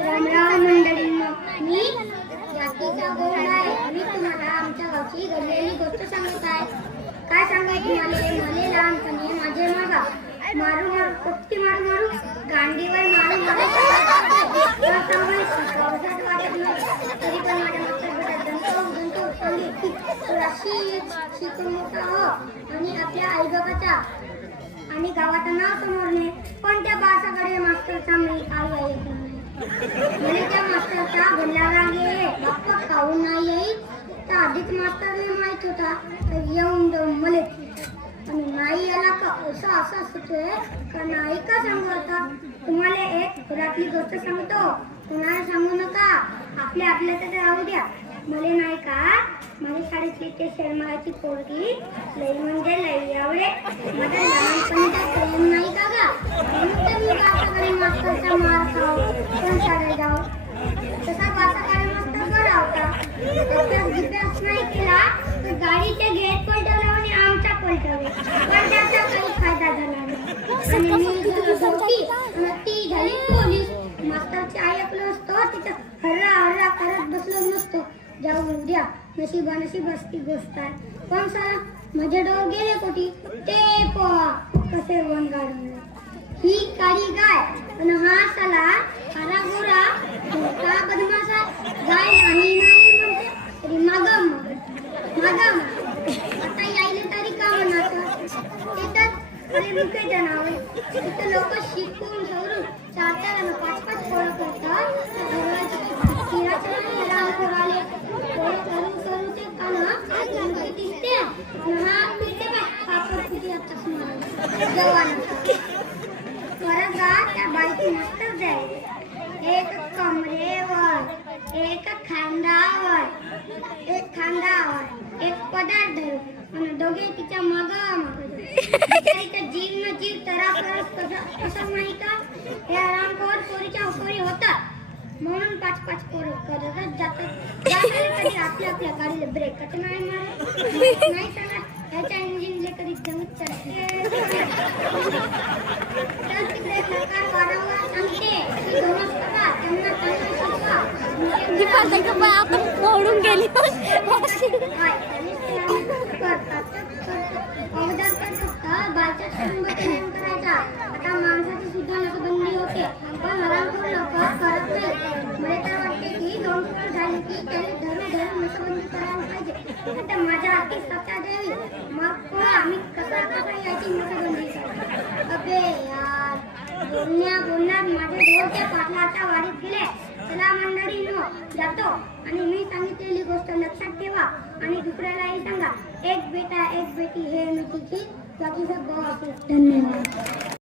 राम राम मंडळींनो, मी जातीचा गोड आहे आणि तुम्हाला आमच्या गावची घडलेली गोष्ट सांगत आहे. काय सांगायची मला लहानपणी माझे मागा मारू मारू पट्टी मारू मारू गांडीवर मारू मारू तरी पण माझ्या शिकून मोठा हो आणि आपल्या आई बाबाचा आणि गावाचं नाव समोरने पण त्या बासाकडे मास्तरचा मी आई आई मला त्या मास्तरचा बोलला गे बाप्पा खाऊन नाही येईल तर आधीच मास्तरने माहित होता तर येऊन जाऊन मला आणि नाही याला का असं होतोय का नाही का सांगू आता तुम्हाला एक घरातली गोष्ट सांगतो कुणाला सांगू नका आपल्या तर राहू द्या मला नाही का माझ्या शाळेतली ते शर्माची पोरगी लई म्हणजे लई आवडे माझ्या लहानपणीचा प्रेम नाही का गा म्हणून तर मी बासाकडे मास्तरचा मार खाऊ पण शाळेत जाऊ तसा बासाकडे मास्तर बरा होता अभ्यास नाही केला तर गाडीचे गेट पलटवले आणि आमचा पलटवले पण त्याचा काही फायदा झाला नाही आणि मी झाली ती झाली पोलीस मास्तरची आई आपलं असतो तिथं हर्रा करत बसलो नसतो जाऊ उद्या नशीब असती गोष्ट आहे पण सर माझे डोळ गेले कोटी ते कसे वन गाडून ही काळी गाय पण हा साला हरा गोरा मोठा बदमाश गाय नाही म्हणते तरी मागम आता यायले तरी का म्हणायचं तिथं अरे मुके जनावे तिथं लोक शिकून सवरून 4-5 पोळं करतात त्या बाईची मास्तर जाईल एक कमरेवर एक खांद्यावर एक पदार्थ धरून आणि दोघे तिच्या माग जीव न जीव तरा करत कसं नाही का हे आरामखोर पोरीच्या उपरी होतात म्हणून 5-5 पोरं करतच जातात आपल्या गाडीला ब्रेक नाही मारत नाही सांगा ह्याच्या इंजिनले कधी जमत चालते आपण गेली आता माणसाची सुद्धा नसबंदी होते पण हरामखोर लोक करत नाही मला तर वाटते की 2 पोर झाली की त्याने धरून नसबंदी करायला पाहिजे आता माझ्या हाती सत्ता द्यावी मग आम्ही कसा याची नसबंदी अबे यार बोलण्यात माझे डोळ्याच्या पाटला आता वाढीत गेले चला मंडळींनो जातो आणि मी सांगितलेली गोष्ट लक्षात ठेवा आणि दुसऱ्यालाही सांगा एक बेटा एक बेटी हे नक्की बाकी सब धन्यवाद.